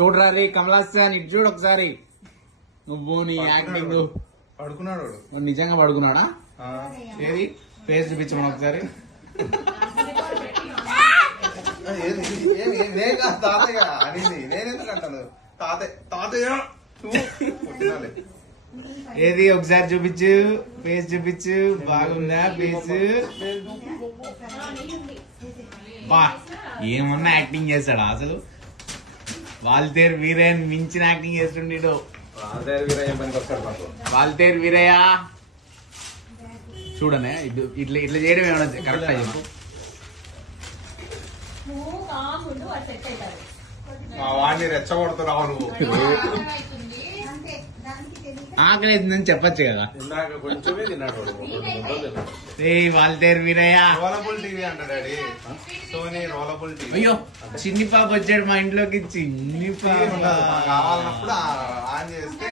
చూడరా రే కమలాసన్ ఇటు చూడు ఒకసారి. నువ్వు నీ యాక్టింగ్ పడుకున్నాడు. నిజంగా పడుకున్నాడా? ఏది ఫేస్ చూపించమని ఒకసారి. తాతయ్య అనేది నేనెందుకంటాను తాతయ్య ఏది ఒకసారి చూపించు, ఫేస్ చూపించు. బాగుందా ఫేస్? బా ఏమన్నా యాక్టింగ్ చేస్తాడా అసలు? వాల్తేరు వీరయ్య మించిన యాక్టింగ్ చేస్తుండీడు. వాల్తేరు వీరయ్య చూడనే ఇట్లా ఇట్లా చేయడం ఏమన్నా కరెక్టా చెప్పు? వాడిని రెచ్చగొడుతున్నావు నువ్వు. ఆకలి అవుతుందని చెప్పచ్చు కదా. ఇందాక కొంచెమే తిన్నాడు. వాల్తేరు వీరయ్య రోలబుల్ టీవీ అంట డాడీ. Sony rollable TV. అయ్యో చిన్ని పాప వచ్చాడు మా ఇంట్లోకి. చిన్ని పాప కావాలన్నప్పుడు ఆన్ చేస్తే